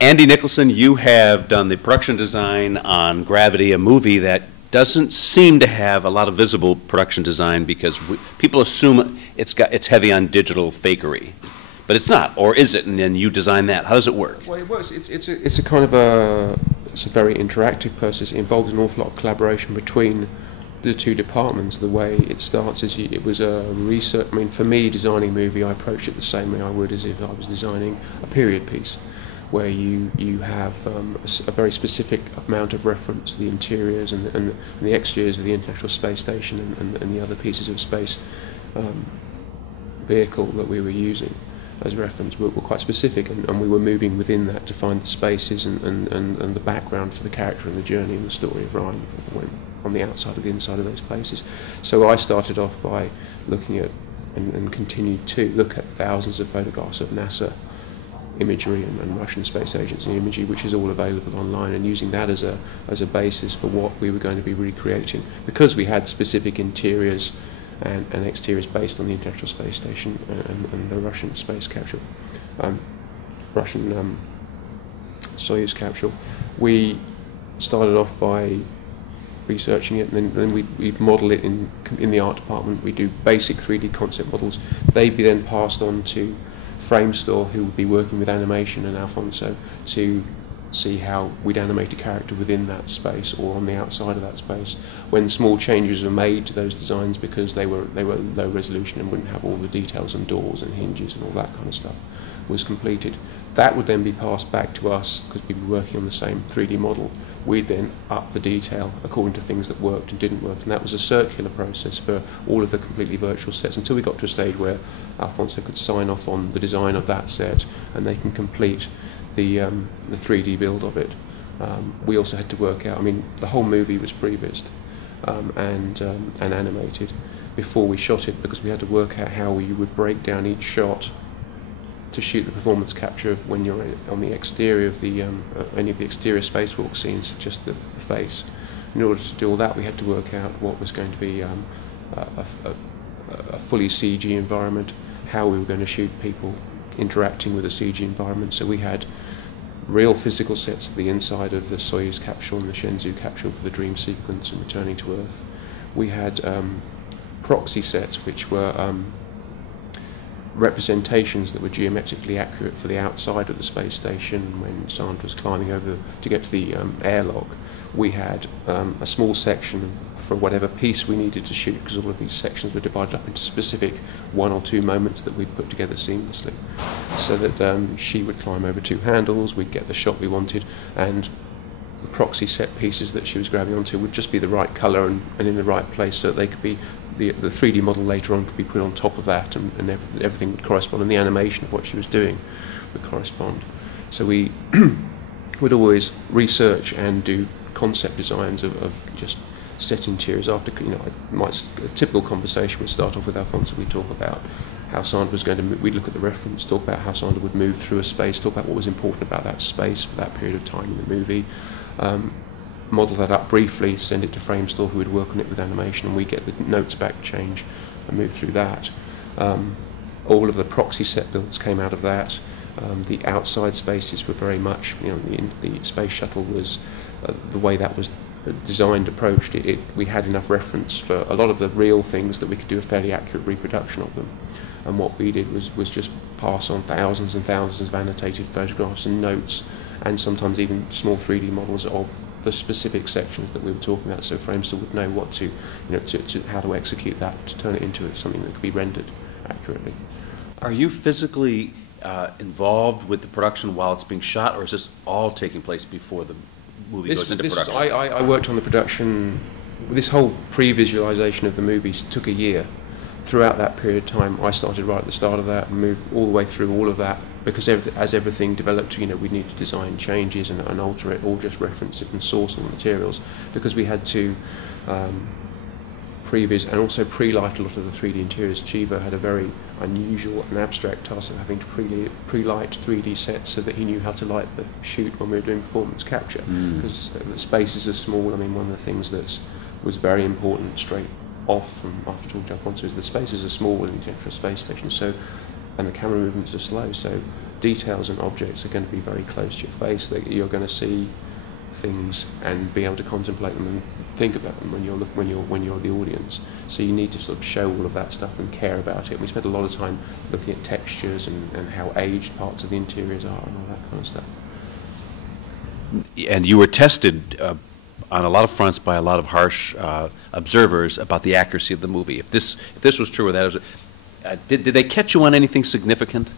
Andy Nicholson, you have done the production design on Gravity, a movie that doesn't seem to have a lot of visible production design because people assume it's heavy on digital fakery, but it's not, or is it? And then you design that. How does it work? Well, it works. It's a kind of it's a very interactive process. It involves an awful lot of collaboration between the two departments. The way it starts is it was a research. I mean, for me, designing a movie, I approached it the same way I would as if I was designing a period piece, where you have a very specific amount of reference to the interiors and the exteriors of the International Space Station and the other pieces of space vehicle that we were using as reference were quite specific, and we were moving within that to find the spaces and the background for the character and the journey and the story of Ryan on the outside of the inside of those places. So I started off by looking at and continued to look at thousands of photographs of NASA imagery and Russian space agency imagery, which is all available online, and using that as a basis for what we were going to be recreating, because we had specific interiors and exteriors based on the International Space Station and the Russian space capsule, Russian Soyuz capsule. We started off by researching it, and then we'd model it in the art department. We do basic 3D concept models. They'd be then passed on to Framestore, who would be working with animation, and Alfonso to see how we'd animate a character within that space or on the outside of that space. When small changes were made to those designs because they were low resolution and wouldn't have all the details and doors and hinges and all that kind of stuff was completed, that would then be passed back to us because we'd be working on the same 3D model. We'd then up the detail according to things that worked and didn't work, and that was a circular process for all of the completely virtual sets until we got to a stage where Alfonso could sign off on the design of that set and they can complete the 3D build of it. We also had to work out, I mean, the whole movie was prevised and animated before we shot it, because we had to work out how we would break down each shot to shoot the performance capture of when you're on the exterior of the any of the exterior spacewalk scenes, just the face. In order to do all that, we had to work out what was going to be a fully CG environment, how we were going to shoot people interacting with a CG environment. So we had real physical sets of the inside of the Soyuz capsule and the Shenzhou capsule for the dream sequence and returning to Earth. We had proxy sets, which were representations that were geometrically accurate for the outside of the space station when Sandra was climbing over to get to the airlock. We had a small section for whatever piece we needed to shoot, because all of these sections were divided up into specific 1 or 2 moments that we'd put together seamlessly, so that she would climb over 2 handles, we'd get the shot we wanted, and the proxy set pieces that she was grabbing onto would just be the right colour and in the right place, so that they could be the 3D model later on could be put on top of that, and everything would correspond, and the animation of what she was doing would correspond. So we would always research and do concept designs of just set interiors. After, a typical conversation would start off with Alfonso. We'd talk about how Sandra was going to move. We'd look at the reference, talk about how Sandra would move through a space, talk about what was important about that space for that period of time in the movie, model that up briefly, send it to Framestore, who would work on it with animation, and we get the notes back, change, and move through that. All of the proxy set builds came out of that. The outside spaces were very much, the space shuttle was the way that was designed, approached it. We had enough reference for a lot of the real things that we could do a fairly accurate reproduction of them. And what we did was just pass on thousands and thousands of annotated photographs and notes, and sometimes even small 3D models of the specific sections that we were talking about, so Framestore would know what to how to execute that, to turn it into something that could be rendered accurately. Are you physically involved with the production while it's being shot, or is this all taking place before the movie goes into production? I worked on the production. This whole pre-visualization of the movies took a year. Throughout that period of time, I started right at the start of that and moved all the way through all of that, because as everything developed, we need to design changes and alter it, or just reference it and source all the materials, because we had to previs and also pre-light a lot of the 3D interiors. Chiva had a very unusual and abstract task of having to pre-light 3D sets so that he knew how to light the shoot when we were doing performance capture, because the spaces are small. I mean, one of the things that was very important straight off from after talking to Alfonso is the spaces are small in the International Space Station, so, and the camera movements are slow, so details and objects are going to be very close to your face. You're going to see things and be able to contemplate them and think about them when you're the audience. So you need to sort of show all of that stuff and care about it. We spent a lot of time looking at textures and how aged parts of the interiors are and all that kind of stuff. And you were tested on a lot of fronts by a lot of harsh observers about the accuracy of the movie. If this was true or that was, did they catch you on anything significant?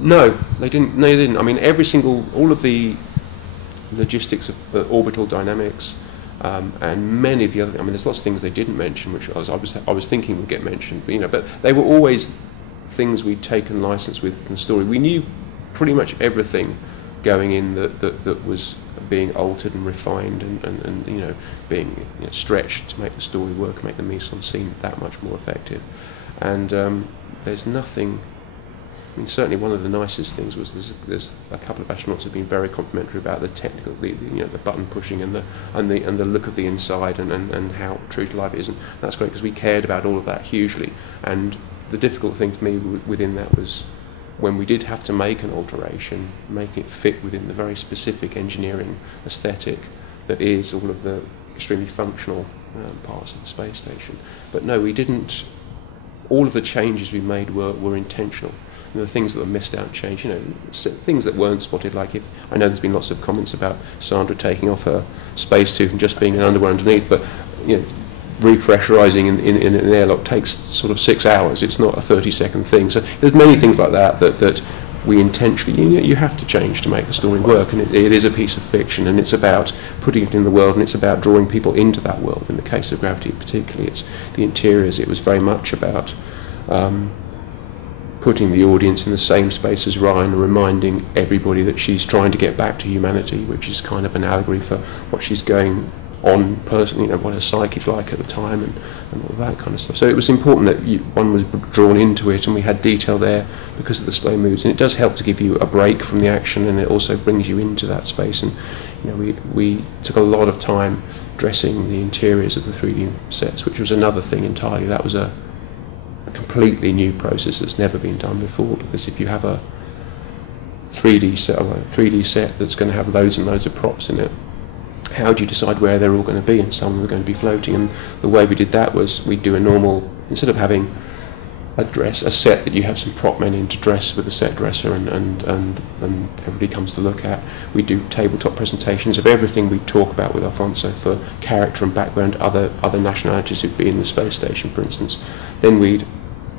No, they didn't. No, they didn't. I mean, all of the logistics of orbital dynamics and many of the other. I mean, there's lots of things they didn't mention, which I was thinking would get mentioned. But they were always things we'd taken license with in the story. We knew pretty much everything going in that was being altered and refined and being stretched to make the story work and make the mise-en-scene that much more effective. And there's nothing. I mean, certainly one of the nicest things was there's a couple of astronauts have been very complimentary about the technical, the button pushing and the look of the inside and how true to life it is. And that's great because we cared about all of that hugely. And the difficult thing for me within that was when we did have to make an alteration, making it fit within the very specific engineering aesthetic that is all of the extremely functional parts of the space station. But no, we didn't. All of the changes we made were intentional. There were things that were missed out and changed, things that weren't spotted, like I know there's been lots of comments about Sandra taking off her spacesuit and just being in underwear underneath, but repressurizing in an airlock takes sort of 6 hours. It's not a 30-second thing. So there's many things like that we intentionally, you have to change to make the story work, and it is a piece of fiction, and it's about putting it in the world, and it's about drawing people into that world. In the case of Gravity particularly, it's the interiors. It was very much about putting the audience in the same space as Ryan and reminding everybody that she's trying to get back to humanity, which is kind of an allegory for what she's going on personally, what her psyche's like at the time and all that kind of stuff. So it was important that one was drawn into it, and we had detail there because of the slow moves, and it does help to give you a break from the action, and it also brings you into that space. And we took a lot of time dressing the interiors of the 3D sets, which was another thing entirely. That was a completely new process that's never been done before, because if you have a 3D set that's going to have loads and loads of props in it, how do you decide where they're all going to be? And some of them are going to be floating. And the way we did that was we'd do a normal, instead of having a set that you have some prop men in to dress with a set dresser and everybody comes to look at, we do tabletop presentations of everything we talk about with Alfonso for character and background, other nationalities who'd be in the space station, for instance. Then we'd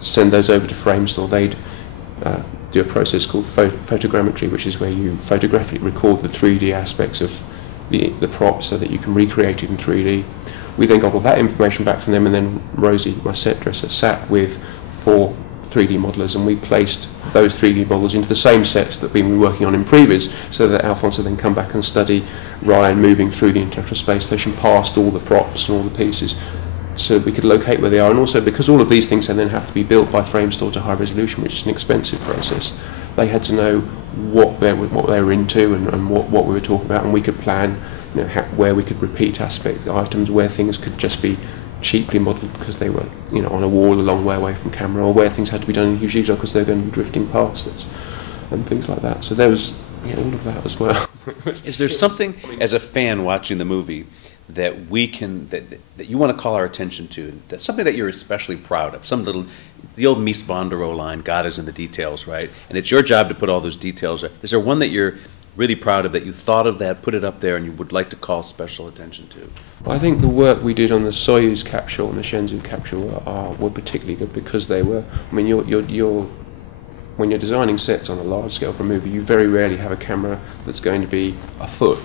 send those over to Framestore. They'd do a process called photogrammetry, which is where you photographically record the 3D aspects of the prop so that you can recreate it in 3D. We then got all that information back from them, and then Rosie, my set dresser, sat with 4 3D modelers, and we placed those 3D models into the same sets that we've been working on in previous, so that Alfonso then come back and study Ryan moving through the International Space Station past all the props and all the pieces, so we could locate where they are. And also because all of these things then have to be built by Framestore to high resolution, which is an expensive process, they had to know what they were into and what we were talking about, and we could plan where we could repeat aspect items, where things could just be cheaply modelled because they were on a wall a long way away from camera, or where things had to be done in huge detail because they were going to be drifting past us and things like that. So there was all of that as well. Is there something as a fan watching the movie that we can that you want to call our attention to, that's something that you're especially proud of, the old Mies van der Rohe line, God is in the details, right? And it's your job to put all those details there. Is there one that you're really proud of, that you thought of that, put it up there, and you would like to call special attention to? Well, I think the work we did on the Soyuz capsule and the Shenzhou capsule were particularly good because they were, when you're designing sets on a large scale for a movie, you very rarely have a camera that's going to be a foot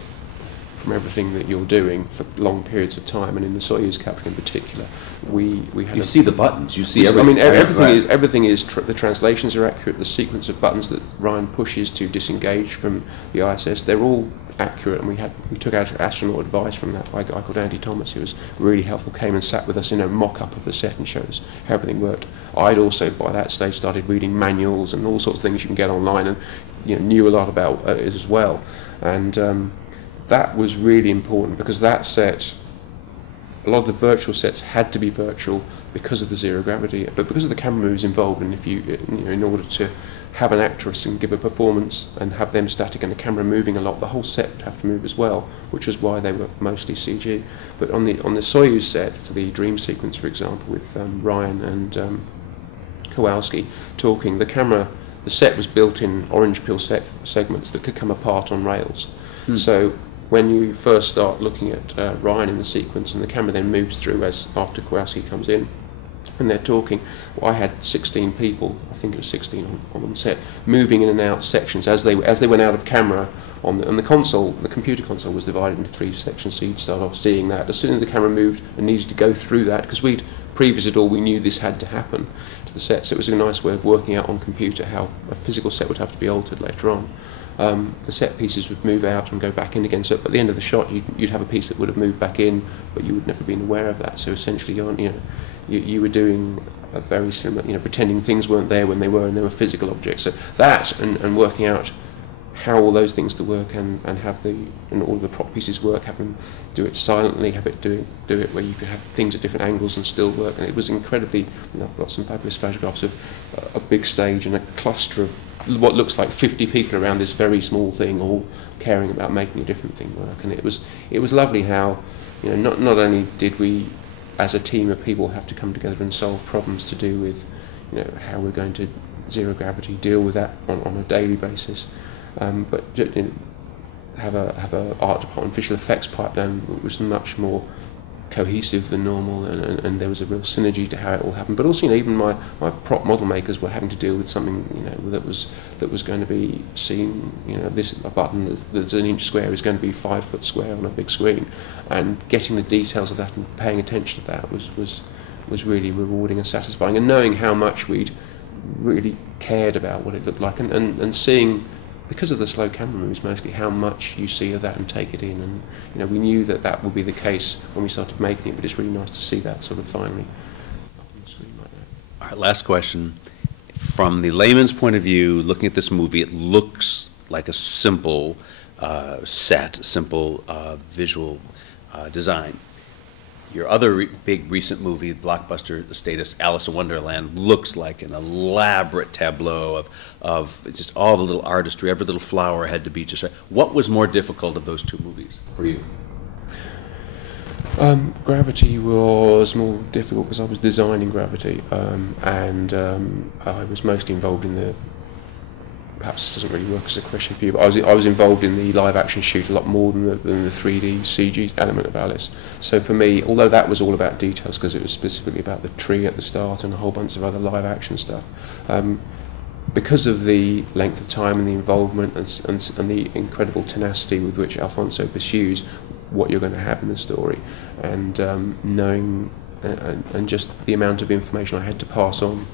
from everything that you're doing for long periods of time. And in the Soyuz capsule in particular, we had you see the buttons, you see everything. Everything is the translations are accurate. The sequence of buttons that Ryan pushes to disengage from the ISS, they're all accurate. And we took out astronaut advice from that guy called Andy Thomas, who was really helpful. Came and sat with us in a mock-up of the set and showed us how everything worked. I'd also by that stage started reading manuals and all sorts of things you can get online, and knew a lot about it as well. And that was really important because that set a lot of the virtual sets had to be virtual because of the zero gravity, but because of the camera moves involved, and if in order to have an actress and give a performance and have them static and the camera moving a lot, the whole set would have to move as well, which was why they were mostly CG. But on the Soyuz set, for the dream sequence, for example, with Ryan and Kowalski talking, the set was built in orange peel segments that could come apart on rails. So when you first start looking at Ryan in the sequence, and the camera then moves through as after Kowalski comes in, and they're talking. Well, I had 16 people, I think it was 16 on the set, moving in and out sections as they went out of camera. On the console, the computer console was divided into 3 sections, so you'd start off seeing that. As soon as the camera moved and needed to go through that, because we'd pre-visited all, we knew this had to happen to the set, so it was a nice way of working out on computer how a physical set would have to be altered later on. The set pieces would move out and go back in again, so at the end of the shot you'd have a piece that would have moved back in, but you would never have been aware of that. So essentially you were doing a very similar, pretending things weren't there when they were, and they were physical objects. So that and working out how all those things to work and have all the prop pieces work, have them do it silently, have it do it where you could have things at different angles and still work. And it was incredibly, I've got some fabulous photographs of a big stage and a cluster of what looks like 50 people around this very small thing, all caring about making a different thing work. And it was lovely how, not only did we as a team of people have to come together and solve problems to do with, how we're going to zero gravity, deal with that on a daily basis, but have a art department, visual effects pipeline that was much more cohesive than normal, and there was a real synergy to how it all happened. But also, even my prop model makers were having to deal with something, that was going to be seen. A button that's an inch square is going to be 5 foot square on a big screen, and getting the details of that and paying attention to that was really rewarding and satisfying. And knowing how much we'd really cared about what it looked like, and seeing, because of the slow camera moves mostly, how much you see of that and take it in. And we knew that would be the case when we started making it, but it's really nice to see that sort of finally up on the screen like that. All right, last question. From the layman's point of view, looking at this movie, it looks like a simple simple visual design. Your other big recent movie, blockbuster status, Alice in Wonderland, looks like an elaborate tableau of just all the little artistry. Every little flower had to be just right. What was more difficult of those 2 movies for you? Gravity was more difficult because I was designing Gravity, and I was mostly involved in the. Perhaps this doesn't really work as a question for you, but I was involved in the live action shoot a lot more than the 3D CG element of Alice. So for me, although that was all about details because it was specifically about the tree at the start and a whole bunch of other live action stuff, because of the length of time and the involvement and the incredible tenacity with which Alfonso pursues what you're going to have in the story, and knowing and just the amount of information I had to pass on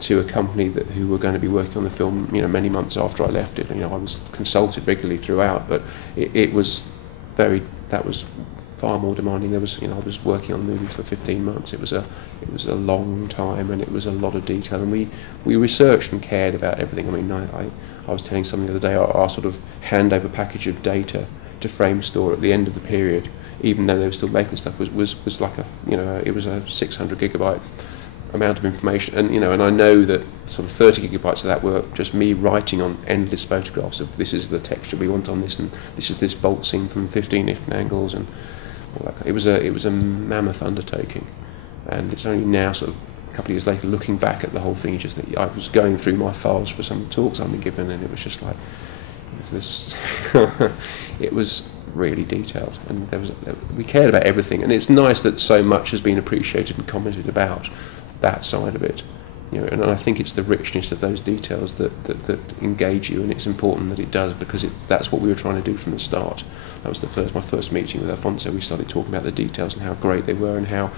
to a company who were going to be working on the film, many months after I left it. I was consulted regularly throughout, but it was that was far more demanding. I was working on the movie for 15 months. It was a long time, and it was a lot of detail, and we researched and cared about everything. I was telling something the other day, our sort of handover package of data to Framestore at the end of the period, even though they were still making stuff, was like it was a 600 gigabyte amount of information, and I know that sort of 30 gigabytes of that were just me writing on endless photographs of this is the texture we want on this, and this is this bolt scene from 15 different angles, and all that. It was a mammoth undertaking, and it's only now, sort of a couple of years later, looking back at the whole thing, just that I was going through my files for some talks I've been given, and it was just like this. It was really detailed, and we cared about everything, and it's nice that so much has been appreciated and commented about that side of it, and I think it's the richness of those details that engage you, and it's important that it does, because that's what we were trying to do from the start. That was my first meeting with Alfonso. We started talking about the details and how great they were, and how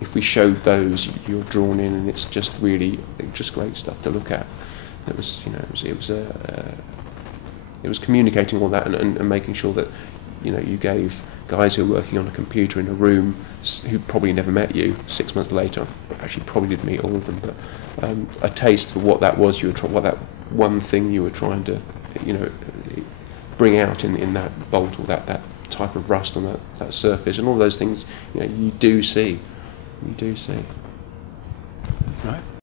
if we showed those, you're drawn in, and it's just great stuff to look at. It was it was communicating all that and making sure that you gave guys who were working on a computer in a room who probably never met you 6 months later, actually probably did meet all of them, but a taste for what that was what that one thing you were trying to bring out in that bolt, or that type of rust on that surface, and all those things, you know, you do see.